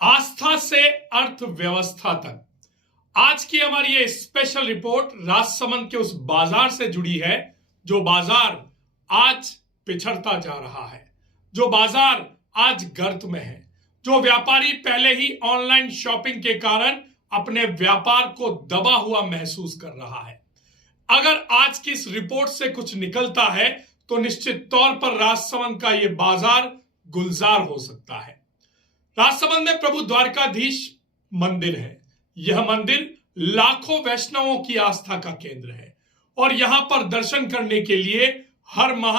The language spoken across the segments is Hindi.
आस्था से अर्थव्यवस्था तक। आज की हमारी ये स्पेशल रिपोर्ट राजसमंद के उस बाजार से जुड़ी है जो बाजार आज पिछड़ता जा रहा है, जो बाजार आज गर्त में है, जो व्यापारी पहले ही ऑनलाइन शॉपिंग के कारण अपने व्यापार को दबा हुआ महसूस कर रहा है। अगर आज की इस रिपोर्ट से कुछ निकलता है तो निश्चित तौर पर राजसमंद का यह बाजार गुलजार हो सकता है। राजसमंद में प्रभु द्वारकाधीश मंदिर है। यह मंदिर लाखों वैष्णवों की आस्था का केंद्र है और यहां पर दर्शन करने के लिए हर माह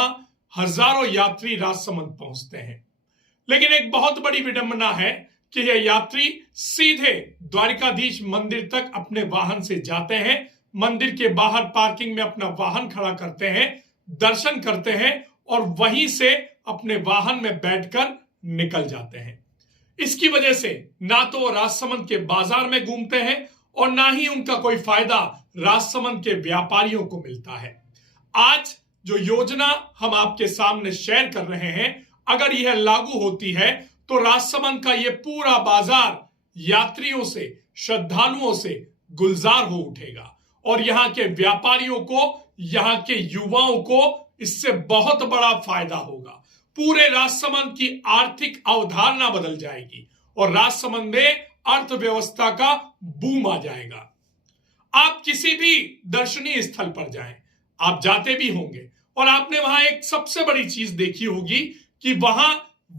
हजारों यात्री राजसमंद पहुंचते हैं। लेकिन एक बहुत बड़ी विडंबना है कि यह यात्री सीधे द्वारकाधीश मंदिर तक अपने वाहन से जाते हैं, मंदिर के बाहर पार्किंग में अपना वाहन खड़ा करते हैं, दर्शन करते हैं और वहीं से अपने वाहन में बैठकर निकल जाते हैं। इसकी वजह से ना तो वो राजसमंद के बाजार में घूमते हैं और ना ही उनका कोई फायदा राजसमंद के व्यापारियों को मिलता है। आज जो योजना हम आपके सामने शेयर कर रहे हैं, अगर यह लागू होती है तो राजसमंद का यह पूरा बाजार यात्रियों से, श्रद्धालुओं से गुलजार हो उठेगा और यहाँ के व्यापारियों को, यहाँ के युवाओं को इससे बहुत बड़ा फायदा होगा। पूरे राजसमंद की आर्थिक अवधारणा बदल जाएगी और राजसमंद में अर्थव्यवस्था का बूम आ जाएगा। आप किसी भी दर्शनीय स्थल पर जाएं, आप जाते भी होंगे और आपने वहां एक सबसे बड़ी चीज देखी होगी कि वहां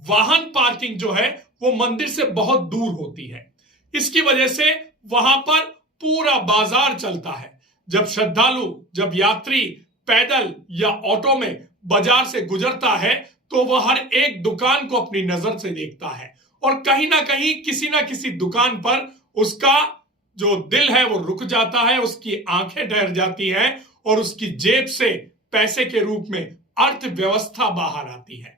वाहन पार्किंग जो है वो मंदिर से बहुत दूर होती है। इसकी वजह से वहां पर पूरा बाजार चलता है। जब श्रद्धालु, जब यात्री पैदल या ऑटो में बाजार से गुजरता है तो वह हर एक दुकान को अपनी नजर से देखता है और कहीं ना कहीं किसी ना किसी दुकान पर उसका जो दिल है वो रुक जाता है, उसकी आंखें ठहर जाती हैं और उसकी जेब से पैसे के रूप में अर्थव्यवस्था बाहर आती है।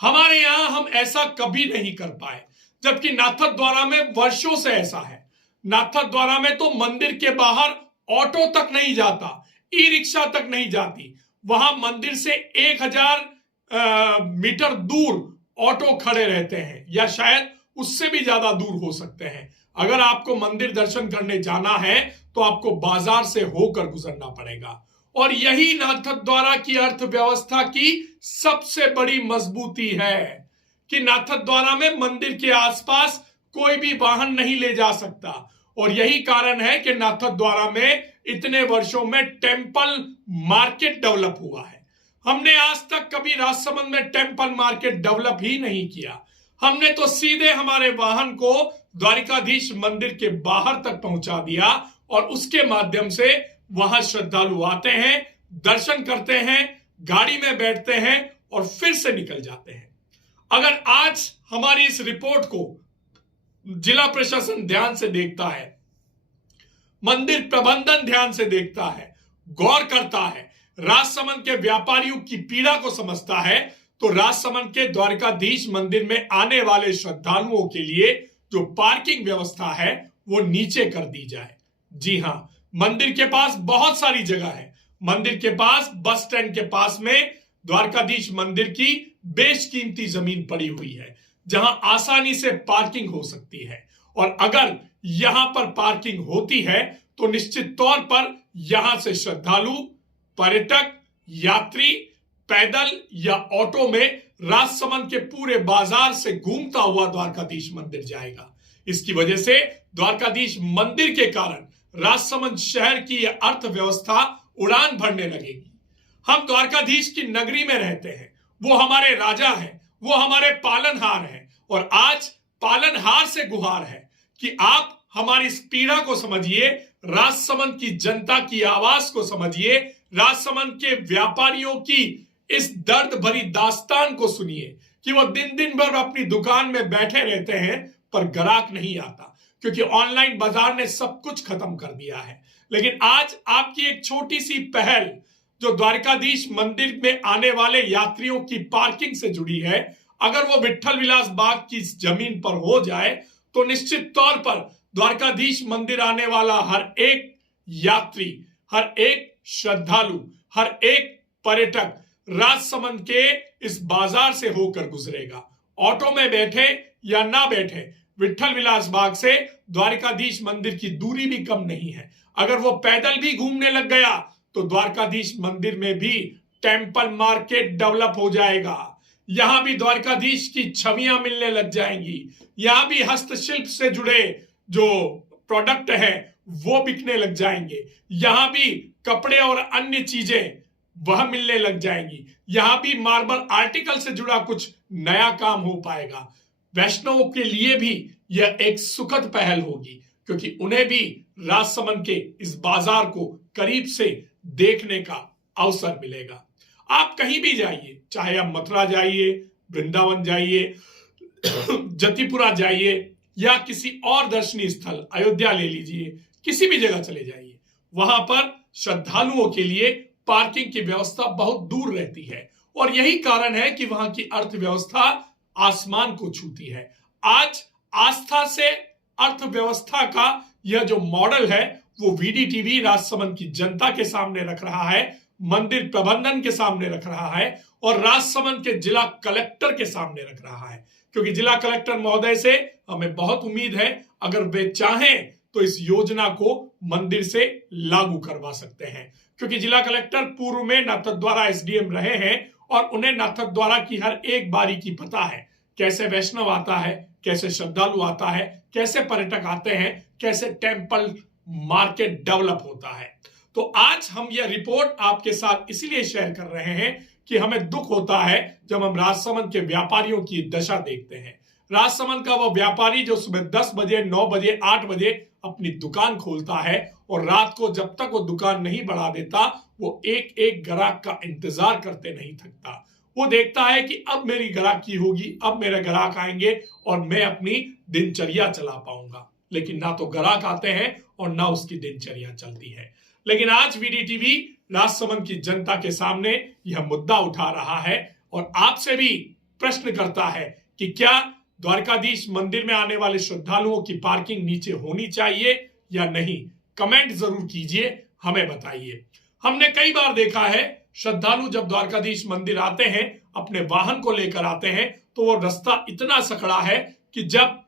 हमारे यहां हम ऐसा कभी नहीं कर पाए, जबकि नाथद्वारा में वर्षों से ऐसा है। नाथद्वारा में तो मंदिर के बाहर ऑटो तक नहीं जाता, ई रिक्शा तक नहीं जाती। वहां मंदिर से 1000 मीटर दूर ऑटो खड़े रहते हैं या शायद उससे भी ज्यादा दूर हो सकते हैं। अगर आपको मंदिर दर्शन करने जाना है तो आपको बाजार से होकर गुजरना पड़ेगा और यही नाथद्वारा की अर्थव्यवस्था की सबसे बड़ी मजबूती है कि नाथद्वारा में मंदिर के आसपास कोई भी वाहन नहीं ले जा सकता और यही कारण है कि नाथद्वारा में इतने वर्षों में टेम्पल मार्केट डेवलप हुआ है। हमने आज तक कभी राजसमंद में टेम्पल मार्केट डेवलप ही नहीं किया। हमने तो सीधे हमारे वाहन को द्वारकाधीश मंदिर के बाहर तक पहुंचा दिया और उसके माध्यम से वहां श्रद्धालु आते हैं, दर्शन करते हैं, गाड़ी में बैठते हैं और फिर से निकल जाते हैं। अगर आज हमारी इस रिपोर्ट को जिला प्रशासन ध्यान से देखता है, मंदिर प्रबंधन ध्यान से देखता है, गौर करता है, राजसमंद के व्यापारियों की पीड़ा को समझता है तो राजसमंद के द्वारकाधीश मंदिर में आने वाले श्रद्धालुओं के लिए जो पार्किंग व्यवस्था है वो नीचे कर दी जाए। जी हां, मंदिर के पास बहुत सारी जगह है। मंदिर के पास, बस स्टैंड के पास में द्वारकाधीश मंदिर की बेशकीमती जमीन पड़ी हुई है जहां आसानी से पार्किंग हो सकती है और अगर यहां पर पार्किंग होती है तो निश्चित तौर पर यहां से श्रद्धालु, पर्यटक, यात्री पैदल या ऑटो में राजसमंद के पूरे बाजार से घूमता हुआ द्वारकाधीश मंदिर जाएगा। इसकी वजह से द्वारकाधीश मंदिर के कारण राजसमंद शहर की यह अर्थव्यवस्था उड़ान भरने लगेगी। हम द्वारकाधीश की नगरी में रहते हैं, वो हमारे राजा हैं, वो हमारे पालनहार हैं और आज पालनहार से गुहार है कि आप हमारी इस पीड़ा को समझिए, राजसमंद की जनता की आवाज को समझिए, राजसमंद के व्यापारियों की इस दर्द भरी दास्तान को सुनिए कि वो दिन दिन भर अपनी दुकान में बैठे रहते हैं पर ग्राहक नहीं आता क्योंकि ऑनलाइन बाजार ने सब कुछ खत्म कर दिया है। लेकिन आज आपकी एक छोटी सी पहल जो द्वारकाधीश मंदिर में आने वाले यात्रियों की पार्किंग से जुड़ी है, अगर वो विट्ठल विलास बाग की जमीन पर हो जाए तो निश्चित तौर पर द्वारकाधीश मंदिर आने वाला हर एक यात्री, हर एक श्रद्धालु, हर एक पर्यटक राजसमंद के इस बाजार से होकर गुजरेगा। ऑटो में बैठे या ना बैठे, विट्ठल विलास बाग से द्वारकाधीश मंदिर की दूरी भी कम नहीं है। अगर वो पैदल भी घूमने लग गया तो द्वारकाधीश मंदिर में भी टेम्पल मार्केट डेवलप हो जाएगा। यहां भी द्वारकाधीश की छवियां मिलने लग जाएंगी। यहां भी हस्तशिल्प से जुड़े जो प्रोडक्ट है वो बिकने लग जाएंगे। यहां भी कपड़े और अन्य चीजें वह मिलने लग जाएंगी। यहां भी मार्बल आर्टिकल से जुड़ा कुछ नया काम हो पाएगा। वैष्णवों के लिए भी यह एक सुखद पहल होगी, क्योंकि उन्हें भी राजसमंद के इस बाजार को करीब से देखने का अवसर मिलेगा। आप कहीं भी जाइए, चाहे आप मथुरा जाइए, वृंदावन जाइए, जतिपुरा जाइए या किसी और दर्शनीय स्थल अयोध्या ले लीजिए, किसी भी जगह चले जाइए, वहां पर श्रद्धालुओं के लिए पार्किंग की व्यवस्था बहुत दूर रहती है और यही कारण है कि वहां की अर्थव्यवस्था आसमान को छूती है। आज आस्था से अर्थव्यवस्था का यह जो मॉडल है वो वीडीटीवी राजसमंद की जनता के सामने रख रहा है, मंदिर प्रबंधन के सामने रख रहा है और राजसमंद के जिला कलेक्टर के सामने रख रहा है, क्योंकि जिला कलेक्टर महोदय से हमें बहुत उम्मीद है। अगर वे चाहें तो इस योजना को मंदिर से लागू करवा सकते हैं, क्योंकि जिला कलेक्टर पूर्व में नाथद्वारा एसडीएम रहे हैं और उन्हें नाथद्वारा की हर एक बारीकी पता है। कैसे वैष्णव आता है, कैसे श्रद्धालु आता है, कैसे पर्यटक आते हैं, कैसे टेम्पल मार्केट डेवलप होता है। तो आज हम यह रिपोर्ट आपके साथ इसलिए शेयर कर रहे हैं कि हमें दुख होता है जब हम राजसमंद के व्यापारियों की दशा देखते हैं। राजसमंद का वो व्यापारी जो सुबह 10 बजे, 9 बजे, 8 बजे अपनी दुकान खोलता है और रात को जब तक वो दुकान नहीं बढ़ा देता वो एक एक ग्राहक का इंतजार करते नहीं थकता। वो देखता है कि अब मेरी ग्राहकी होगी, अब मेरे ग्राहक आएंगे और मैं अपनी दिनचर्या चला पाऊंगा। लेकिन ना तो ग्राहक आते हैं और ना उसकी दिनचर्या चलती है। लेकिन आज वीडीटीवी राजसमंद की जनता के सामने यह मुद्दा उठा रहा है और आपसे भी प्रश्न करता है कि क्या द्वारकाधीश मंदिर में आने वाले श्रद्धालुओं की पार्किंग नीचे होनी चाहिए या नहीं। कमेंट जरूर कीजिए, हमें बताइए। हमने कई बार देखा है श्रद्धालु जब द्वारकाधीश मंदिर आते हैं, अपने वाहन को लेकर आते हैं, तो वो रास्ता इतना सकड़ा है कि जब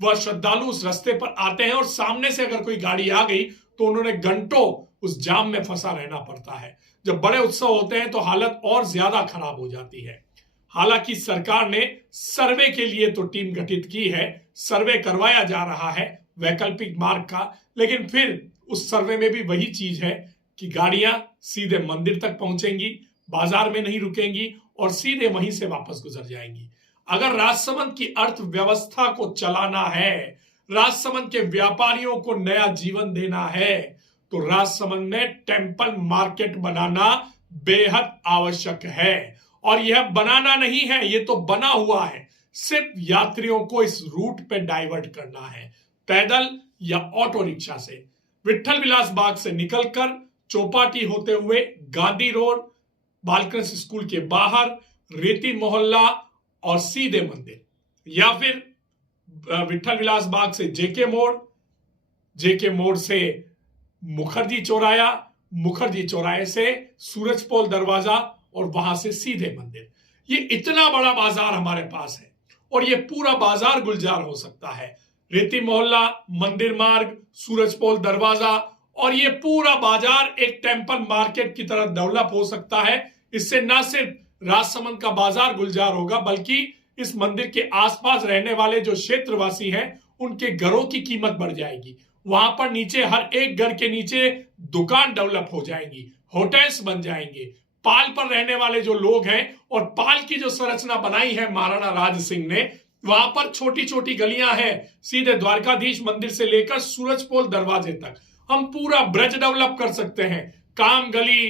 वह श्रद्धालु उस रास्ते पर आते हैं और सामने से अगर कोई गाड़ी आ गई तो उन्होंने घंटों उस जाम में फंसा रहना पड़ता है। जब बड़े उत्सव होते हैं तो हालत और ज्यादा खराब हो जाती है। हालांकि सरकार ने सर्वे के लिए तो टीम गठित की है, सर्वे करवाया जा रहा है वैकल्पिक मार्ग का, लेकिन फिर उस सर्वे में भी वही चीज है कि गाड़ियां सीधे मंदिर तक पहुंचेंगी, बाजार में नहीं रुकेंगी और सीधे वहीं से वापस गुजर जाएंगी। अगर राजसमंद की अर्थव्यवस्था को चलाना है, राजसमंद के व्यापारियों को नया जीवन देना है, तो राजसमंद में टेम्पल मार्केट बनाना बेहद आवश्यक है। और यह बनाना नहीं है, यह तो बना हुआ है, सिर्फ यात्रियों को इस रूट पे डाइवर्ट करना है, पैदल या ऑटो रिक्शा से। विट्ठल विलास बाग से निकलकर चौपाटी होते हुए गांधी रोड, बालकृष्ण स्कूल के बाहर, रेती मोहल्ला और सीधे मंदिर, या फिर विट्ठल विलास बाग से जेके मोड़, जेके मोड़ से मुखर्जी चौराया, मुखर्जी चौराहे से सूरजपोल दरवाजा और वहां से सीधे मंदिर। ये इतना बड़ा बाजार हमारे पास है और ये पूरा बाजार गुलजार हो सकता है। रेती मोहल्ला, मंदिर मार्ग, सूरजपोल दरवाजा और ये पूरा बाजार एक टेम्पल मार्केट की तरह डेवलप हो सकता है। इससे न सिर्फ राजसमंद का बाजार गुलजार होगा, बल्कि इस मंदिर के आसपास रहने वाले जो क्षेत्रवासी हैं उनके घरों की कीमत बढ़ जाएगी। वहां पर नीचे हर एक घर के नीचे दुकान डेवलप हो जाएंगी, होटल्स बन जाएंगे। पाल पर रहने वाले जो लोग हैं और पाल की जो संरचना बनाई है महाराणा राज सिंह ने, वहां पर छोटी छोटी गलियां हैं, सीधे द्वारकाधीश मंदिर से लेकर सूरजपोल दरवाजे तक हम पूरा ब्रज डेवलप कर सकते हैं। काम गली,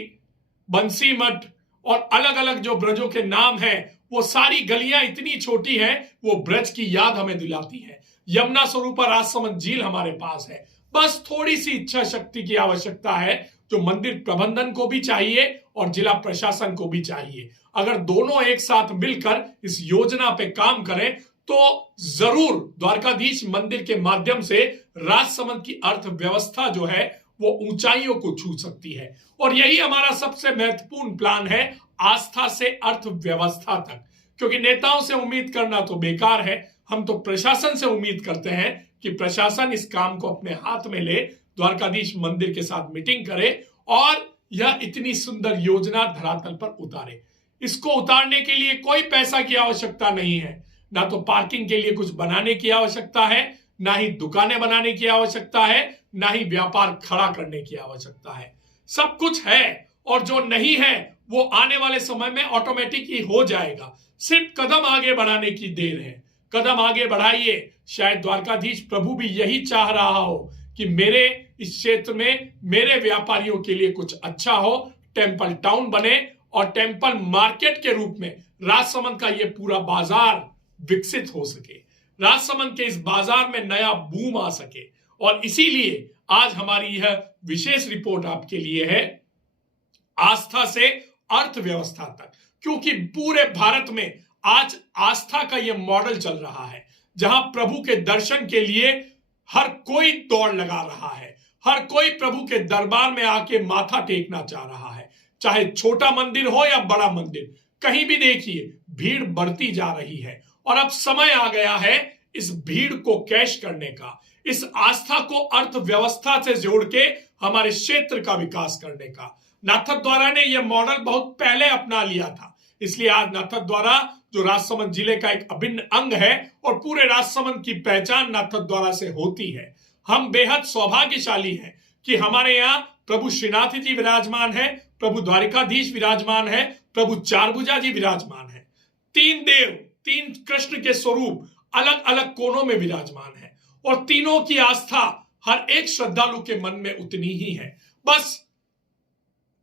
बंसी मठ और अलग अलग जो ब्रजों के नाम हैं, वो सारी गलियां इतनी छोटी हैं, वो ब्रज की याद हमें दिलाती है। यमुना स्वरूपा राजसमंद झील हमारे पास है। बस थोड़ी सी इच्छा शक्ति की आवश्यकता है, जो मंदिर प्रबंधन को भी चाहिए और जिला प्रशासन को भी चाहिए। अगर दोनों एक साथ मिलकर इस योजना पे काम करें तो जरूर द्वारकाधीश मंदिर के माध्यम से राजसमंद की अर्थव्यवस्था जो है वो ऊंचाइयों को छू सकती है। और यही हमारा सबसे महत्वपूर्ण प्लान है, आस्था से अर्थव्यवस्था तक। क्योंकि नेताओं से उम्मीद करना तो बेकार है, हम तो प्रशासन से उम्मीद करते हैं कि प्रशासन इस काम को अपने हाथ में ले, द्वारकाधीश मंदिर के साथ मीटिंग करे और यह इतनी सुंदर योजना धरातल पर उतारे। इसको उतारने के लिए कोई पैसा की आवश्यकता नहीं है, ना तो पार्किंग के लिए कुछ बनाने की आवश्यकता है, ना ही दुकानें बनाने की आवश्यकता है, ना ही व्यापार खड़ा करने की आवश्यकता है। सब कुछ है और जो नहीं है वो आने वाले समय में ऑटोमेटिक ही हो जाएगा। सिर्फ कदम आगे बढ़ाने की देर है। कदम आगे बढ़ाइए। शायद द्वारकाधीश प्रभु भी यही चाह रहा हो कि मेरे इस क्षेत्र में मेरे व्यापारियों के लिए कुछ अच्छा हो, टेम्पल टाउन बने और टेम्पल मार्केट के रूप में राजसमंद का ये पूरा बाजार विकसित हो सके, राजसमंद के इस बाजार में नया बूम आ सके। और इसीलिए आज हमारी यह विशेष रिपोर्ट आपके लिए है, आस्था से अर्थव्यवस्था तक। क्योंकि पूरे भारत में आज आस्था का यह मॉडल चल रहा है, जहां प्रभु के दर्शन के लिए हर कोई दौड़ लगा रहा है, हर कोई प्रभु के दरबार में आके माथा टेकना चाह रहा है। चाहे छोटा मंदिर हो या बड़ा मंदिर, कहीं भी देखिए भीड़ बढ़ती जा रही है। और अब समय आ गया है इस भीड़ को कैश करने का, इस आस्था को अर्थव्यवस्था से जोड़ के हमारे क्षेत्र का विकास करने का। नाथद्वारा ने यह मॉडल बहुत पहले अपना लिया था, इसलिए आज नाथद्वारा जो राजसमंद जिले का एक अभिन्न अंग है और पूरे राजसमंद की पहचान नाथद्वारा से होती है। हम बेहद सौभाग्यशाली हैं कि हमारे यहाँ प्रभु श्रीनाथ जी विराजमान है, प्रभु द्वारिकाधीश विराजमान है, प्रभु चारभुजा जी विराजमान है। तीन देव, तीन कृष्ण के स्वरूप अलग अलग कोनों में विराजमान है और तीनों की आस्था हर एक श्रद्धालु के मन में उतनी ही है। बस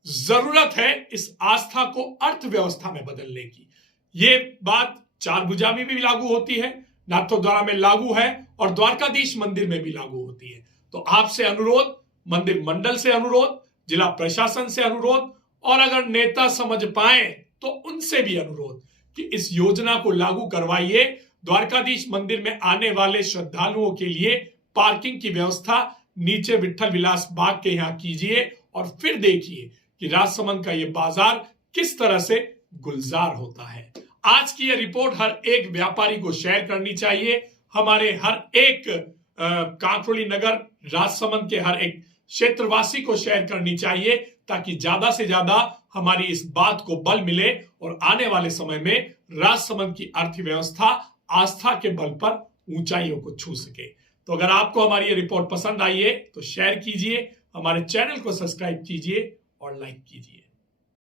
जरूरत है इस आस्था को अर्थव्यवस्था में बदलने की। ये बात चारभुजा में भी लागू होती है, नाथद्वारा में लागू है और द्वारकाधीश मंदिर में भी लागू होती है। तो आपसे अनुरोध, मंदिर मंडल से अनुरोध, जिला प्रशासन से अनुरोध और अगर नेता समझ पाए तो उनसे भी अनुरोध कि इस योजना को लागू करवाइए। द्वारकाधीश मंदिर में आने वाले श्रद्धालुओं के लिए पार्किंग की व्यवस्था नीचे विठल विलास बाग के यहाँ कीजिए और फिर देखिए कि राजसमंद का ये बाजार किस तरह से गुलजार होता है। आज की ये रिपोर्ट हर एक व्यापारी को शेयर करनी चाहिए, हमारे हर एक कांकरोली नगर राजसमंद के हर एक क्षेत्रवासी को शेयर करनी चाहिए, ताकि ज्यादा से ज्यादा हमारी इस बात को बल मिले और आने वाले समय में राजसमंद की अर्थव्यवस्था आस्था के बल पर ऊंचाइयों को छू सके। तो अगर आपको हमारी ये रिपोर्ट पसंद आई है तो शेयर कीजिए, हमारे चैनल को सब्सक्राइब कीजिए और लाइक कीजिए।